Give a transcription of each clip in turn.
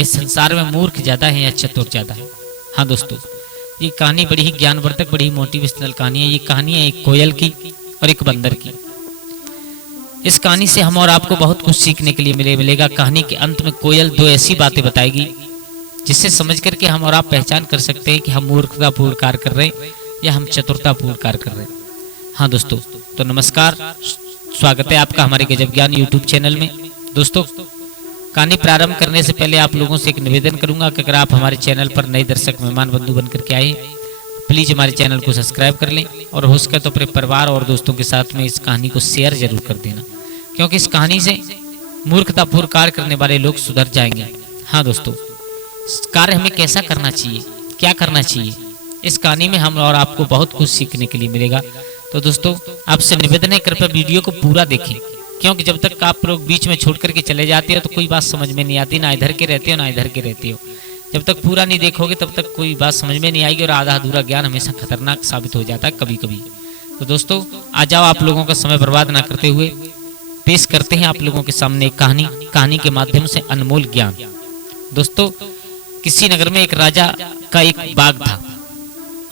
इस संसार में मूर्ख ज्यादा है या चतुर ज्यादा है। हाँ दोस्तों, ये कहानी बड़ी ही ज्ञानवर्धक, बड़ी ही मोटिवेशनल कहानी है। ये कहानी है एक कोयल की और एक बंदर की। इस कहानी से हम और आपको बहुत कुछ सीखने के लिए मिलेगा। कहानी के अंत में कोयल दो ऐसी बातें बताएगी जिससे समझ करके हम और आप पहचान कर सकते हैं कि हम मूर्खतापूर्ण कार्य कर रहे हैं या हम चतुरतापूर्ण कार्य कर रहे हैं। हाँ दोस्तों, तो नमस्कार, स्वागत है आपका हमारे गजब ज्ञान यूट्यूब चैनल में। दोस्तों, कहानी प्रारंभ करने से पहले आप लोगों से एक निवेदन करूंगा कि अगर आप हमारे चैनल पर नए दर्शक मेहमान बंधु बनकर के आए, प्लीज़ हमारे चैनल को सब्सक्राइब कर लें और हो सके तो अपने परिवार और दोस्तों के साथ में इस कहानी को शेयर जरूर कर देना, क्योंकि इस कहानी से मूर्खतापूर्ण कार्य करने वाले लोग सुधर जाएंगे। हाँ दोस्तों, कार्य हमें कैसा करना चाहिए, क्या करना चाहिए, इस कहानी में हम और आपको बहुत कुछ सीखने के लिए मिलेगा। तो दोस्तों, आपसे निवेदन है कृपया वीडियो को पूरा देखें, क्योंकि जब तक आप लोग बीच में छोड़ करके चले जाते हो तो कोई बात समझ में नहीं आती, ना इधर के रहते हो ना इधर के रहते हो। जब तक पूरा नहीं देखोगे तब तक कोई बात समझ में नहीं आएगी और आधा अधूरा ज्ञान हमेशा खतरनाक साबित हो जाता है कभी कभी। तो दोस्तों, आ जाओ, आप लोगों का समय बर्बाद ना करते हुए पेश करते हैं आप लोगों के सामने एक कहानी के माध्यम से अनमोल ज्ञान। दोस्तों, किसी नगर में एक राजा का एक बाग था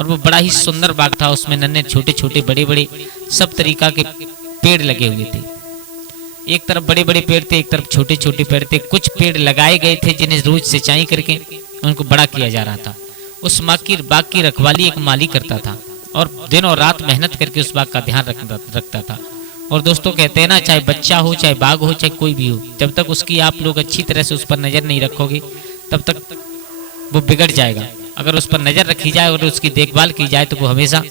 और वो बड़ा ही सुंदर बाग था। उसमें नन्हे छोटे छोटे बड़े बड़े सब तरीका के पेड़ लगे हुए थे। एक तरफ बड़े बड़े पेड़ थे, एक तरफ छोटे छोटे पेड़ थे। कुछ पेड़ लगाए गए थे जिन्हें रोज सिंचाई करके उनको बड़ा किया जा रहा था। उस बाग की रखवाली एक माली करता था और दिन और रात मेहनत करके उस बाग का ध्यान रखता था। और दोस्तों, कहते हैं ना, चाहे बच्चा हो, चाहे बाग हो, चाहे कोई भी हो, जब तक उसकी आप लोग अच्छी तरह से उस पर नजर नहीं रखोगे तब तक वो बिगड़ जाएगा। अगर उस पर नजर रखी जाए और उसकी देखभाल की जाए तो वो हमेशा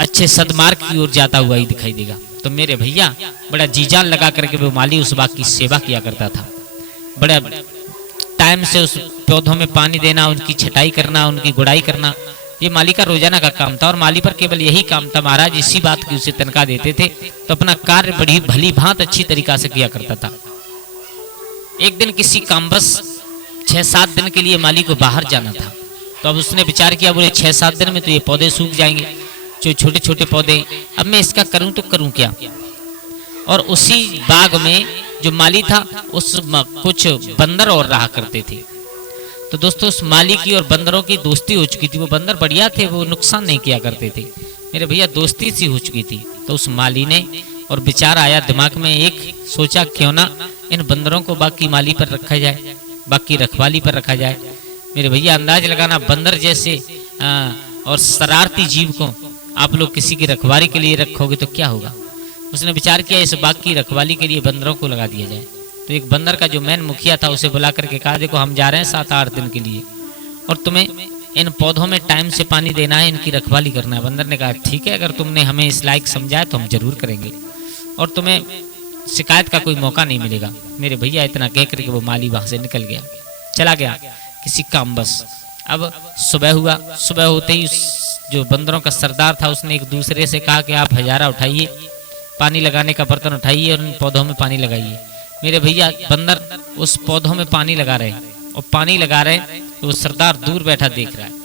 अच्छे सदमार्ग की ओर जाता हुआ ही दिखाई देगा। तो मेरे भैया बड़ा जी जान लगा करके वो माली उस बाग की सेवा किया करता था। बड़ा टाइम से उस पौधों में पानी देना, उनकी छटाई करना, उनकी गुड़ाई करना, ये माली का रोजाना का काम था। और माली पर केवल यही काम था, महाराज इसी बात की उसे तनख्वाह देते थे तो अपना कार्य बड़ी भली भांत अच्छी तरीका से किया करता था। एक दिन किसी कामबस 6-7 दिन के लिए माली को बाहर जाना था। तो अब उसने विचार किया, बोले 6-7 दिन में तो ये पौधे सूख जाएंगे, जो छोटे छोटे पौधे, अब मैं इसका करूं तो करूं क्या। और उसी बाग में जो माली था उस कुछ बंदर और रहा करते थे। तो दोस्तों, उस माली की और बंदरों की दोस्ती हो चुकी थी। वो बंदर बढ़िया थे, वो नुकसान नहीं किया करते थे। मेरे भैया दोस्ती सी हो चुकी थी। तो उस माली ने और विचार आया दिमाग में, एक सोचा क्यों ना इन बंदरों को बाग की माली पर रखा जाए, बाग की रखवाली पर रखा जाए। मेरे भैया अंदाज लगाना, बंदर जैसे और शरारती जीव को आप लोग किसी की रखवाली के लिए रखोगे तो क्या होगा। उसने विचार किया, इस बाग की रखवाली के लिए बंदरों को लगा दिया जाए। तो एक बंदर का जो मैन मुखिया था उसे बुला करके कहा, देखो हम जा रहे हैं 7-8 दिन के लिए और तुम्हें इन पौधों में टाइम से पानी देना है, इनकी रखवाली करना है। बंदर ने कहा, ठीक है, अगर तुमने हमें इस लायक समझाया तो हम जरूर करेंगे और तुम्हें शिकायत का कोई मौका नहीं मिलेगा। मेरे भैया इतना कह करके वो माली वहां से निकल गया, चला गया किसी काम बस। अब सुबह हुआ, सुबह होते ही जो बंदरों का सरदार था उसने एक दूसरे से कहा कि आप हजारा उठाइए, पानी लगाने का बर्तन उठाइए और उन पौधों में पानी लगाइए। मेरे भैया बंदर उस पौधों में पानी लगा रहे और पानी लगा रहे तो वो सरदार दूर बैठा देख रहा है।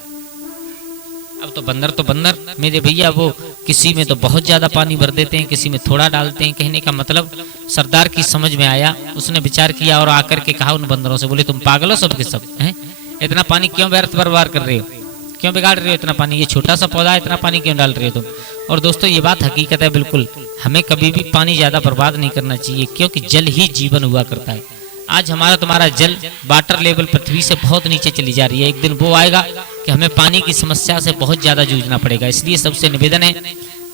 अब तो बंदर मेरे भैया वो किसी में तो बहुत ज्यादा पानी भर देते हैं, किसी में थोड़ा डालते हैं। कहने का मतलब सरदार की समझ में आया, उसने विचार किया और आकर के कहा उन बंदरों से, बोले तुम पागल हो सब के सब हैं, इतना पानी क्यों व्यर्थ बर्बाद कर रहे हो, क्यों बिगाड़ रहे हो इतना पानी, ये छोटा सा पौधा इतना पानी क्यों डाल रहे हो तुम। और दोस्तों, ये बात हकीकत है, बिल्कुल हमें कभी भी पानी ज्यादा बर्बाद नहीं करना चाहिए, क्योंकि जल ही जीवन हुआ करता है। आज हमारा तुम्हारा जल वाटर लेवल पृथ्वी से बहुत नीचे चली जा रही है। एक दिन वो आएगा कि हमें पानी की समस्या से बहुत ज्यादा जूझना पड़ेगा। इसलिए सबसे निवेदन है,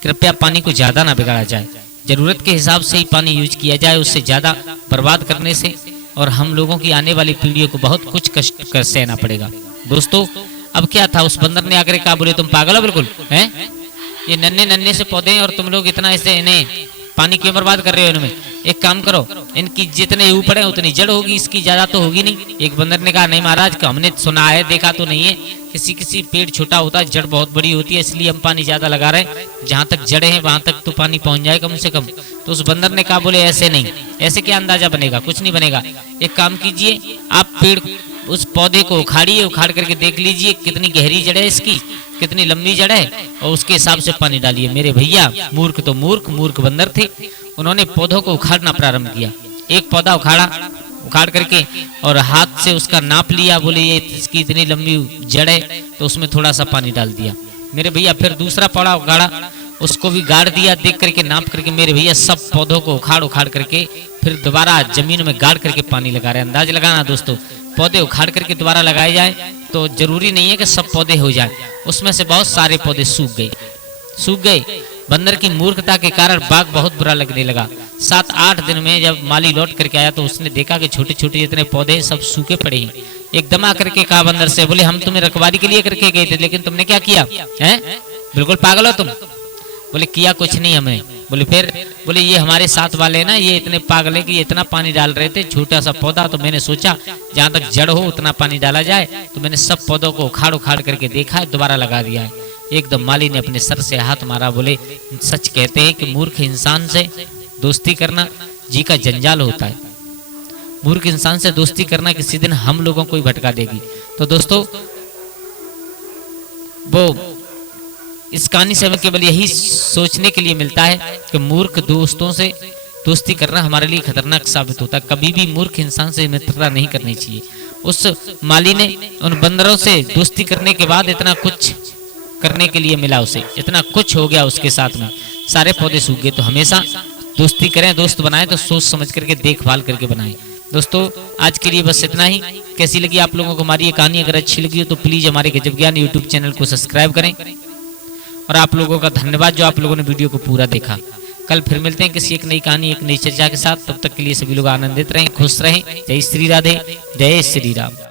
कृपया पानी को ज्यादा ना बिगाड़ा जाए, जरूरत के हिसाब से ही पानी यूज किया जाए। उससे ज्यादा बर्बाद करने से और हम लोगों की आने वाली पीढ़ियों को बहुत कुछ कष्ट कर सहना पड़ेगा। दोस्तों, अब क्या था, उस बंदर ने आकर कहा, बोले तुम पागल हो बिल्कुल हैं, ये नन्हे नन्हे से पौधे हैं और तुम लोग इतना ऐसे इन्हें पानी क्यों बर्बाद कर रहे हो इनमें। एक काम करो, इनकी जितने ऊपर है उतनी जड़ होगी, इसकी ज्यादा तो होगी नहीं। एक बंदर ने कहा, नहीं महाराज, हमने सुना है, देखा तो नहीं है, किसी किसी पेड़ छोटा होता है, जड़ बहुत बड़ी होती है, इसलिए हम पानी ज्यादा लगा रहे हैं, जहां तक जड़े हैं वहां तक तो पानी पहुंच जाए कम से कम। तो उस बंदर ने कहा, बोले ऐसे नहीं, ऐसे क्या अंदाजा बनेगा, कुछ नहीं बनेगा। एक काम कीजिए, आप पेड़ उस पौधे को उखाड़िए, उखाड़ करके देख लीजिए कितनी गहरी जड़ है इसकी, कितनी लंबी जड़ है, और उसके हिसाब से पानी डालिए। मेरे भैया मूर्ख तो मूर्ख बंदर थे, उन्होंने पौधों को उखाड़ना प्रारंभ किया। एक पौधा उखाड़ा, उखाड़ करके और हाथ से उसका नाप लिया, बोले ये इसकी इतनी लंबी जड़ है, तो उसमें थोड़ा सा पानी डाल दिया मेरे भैया। फिर दूसरा पौधा उगाड़ा, उसको भी गाड़ दिया, देख करके नाप करके मेरे भैया सब पौधों को उखाड़ करके फिर दोबारा जमीन में गाड़ करके पानी लगा रहे। अंदाज लगाना दोस्तों, पौधे उखाड़ करके दोबारा लगाए जाए तो जरूरी नहीं है कि सब पौधे हो जाए, उसमें से बहुत सारे पौधे सूख गए। बंदर की मूर्खता के कारण बाघ बहुत बुरा लगने लगा। 7-8 दिन में जब माली लौट करके आया तो उसने देखा कि छोटे छोटे जितने पौधे सब सूखे पड़े हैं। एकदम आकर के कहा बंदर से, बोले हम तुम्हें रखवाली के लिए करके गए थे, लेकिन तुमने क्या किया है? बिल्कुल पागल हो तुम। बोले किया कुछ नहीं हमने। बोले फिर? बोले ये हमारे साथ वाले ना, ये इतने पागल है कि ये इतना पानी डाल रहे थे, छोटा सा पौधा, तो मैंने सोचा जहां तक जड़ हो उतना पानी डाला जाए, तो मैंने सब पौधों को उखाड़ करके देखा है, दोबारा लगा दिया है। एकदम माली ने अपने सर से हाथ मारा, बोले सच कहते हैं कि मूर्ख इंसान से दोस्ती करना जी का जंजाल होता है। मूर्ख इंसान से दोस्ती करना किसी दिन हम लोगों को ही भटका देगी। तो दोस्तों वो इस कहानी से हमें केवल यही सोचने के लिए मिलता है कि मूर्ख दोस्तों से दोस्ती करना हमारे लिए खतरनाक साबित होता है। कभी भी मूर्ख इंसान से मित्रता नहीं करनी चाहिए। उस माली ने उन बंदरों से दोस्ती करने के बाद इतना कुछ करने के लिए मिला, उसे इतना कुछ हो गया उसके साथ में, सारे पौधे सूख गए। तो हमेशा दोस्ती करें, दोस्त बनाएं तो सोच समझ करके देखभाल करके बनाएं। दोस्तों आज के लिए बस इतना ही। कैसी लगी आप लोगों को हमारी ये कहानी? अगर अच्छी लगी हो तो प्लीज हमारे गजब ज्ञान यूट्यूब चैनल को सब्सक्राइब करें। और आप लोगों का धन्यवाद जो आप लोगों ने वीडियो को पूरा देखा। कल फिर मिलते हैं किसी एक नई कहानी, एक नई चर्चा के साथ। तब तक के लिए सभी लोग आनंदित रहें, खुश रहें। जय श्री राधे, जय श्री राम।